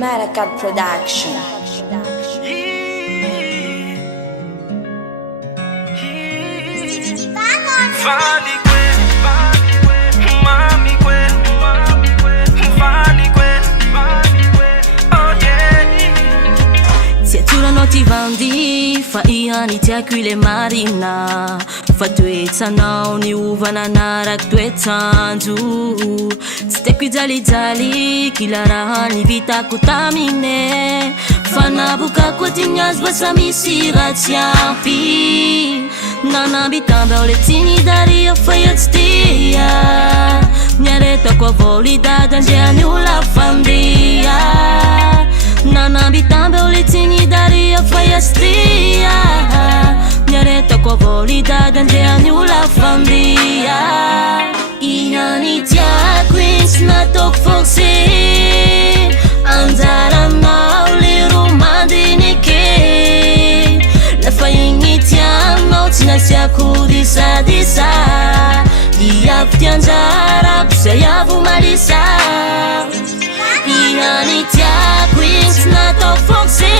Maracad Production. Vale mami oh yeah. Tiatura no ti vandi fa ihany tiako ile marina fa toetsanao ny ovana narak toetsanjo tsy tiako ijalijaly kila raha ny vitako tamine fa nabokako aty azy basa misy raha tsy ampy nanambitamba ao le tsy nidaria fa ia tsy tia niaretako avao lidady andreany ola fandia nanambitamba ao le tsy nidaria fa ia tsy tia niaretako avao lidady andreany ola fandia ihany tiako iny tsy nataoko forcé anjaranao le romandinike lafa igny tianao tsy nasiako disadisa iavo ty anjarako zay avo malisa ihany tiako igny tsy nataoko forcé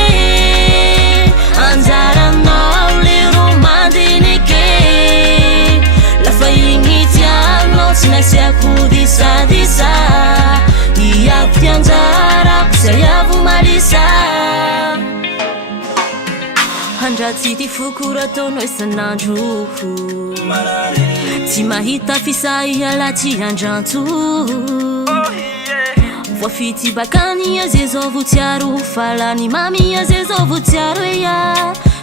anjaranao le romandinike lafa igny tianao tsy nasiako disadisa iavo ty anjarako zay avo malisa handratsy ty foko rataonao isanandro tsy mahita fisaiha la tsy andranto voafity bakany aze zao votsiaro falany mami aze zao votsiaro ia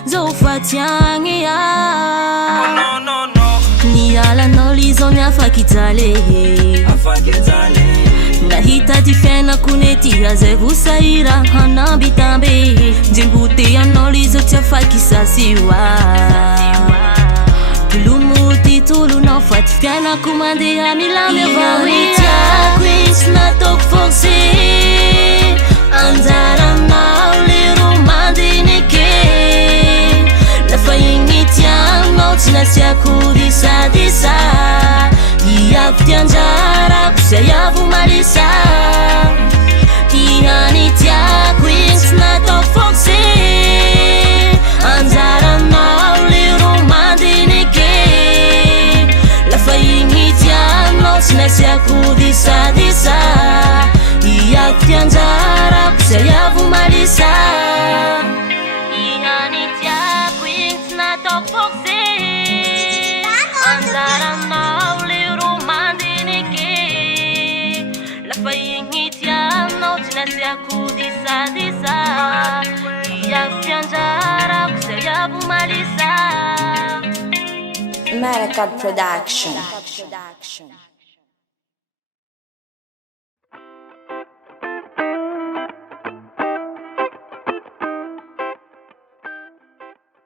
zao fatiagny ia nialanao lizao ny afaky jale nahita ty fiainako nety azay vosaira hanambitambe jembote anao lizao tsy afaky sasiwa tolomo ty tolonao fa ty fiainako mandeha milamy avao tiako iny tsy nataoko forcé anjaranao le romandinike lafa igny tianao tsy nasiako disadisa iavo ty anjarako zay avo malisa ihany tiako iny tsy nataoko forcé anjaranao le romandinike lafa igny tianao tsy nasiako disadisa iavo ty anjarako zay avo malisa ihany tiako iny tsy nataoko forcé anjaranao le romandinike lafa igny tianao tsy nasiako disadisa iavo ty anjarako zay avo malisa Maracad Production.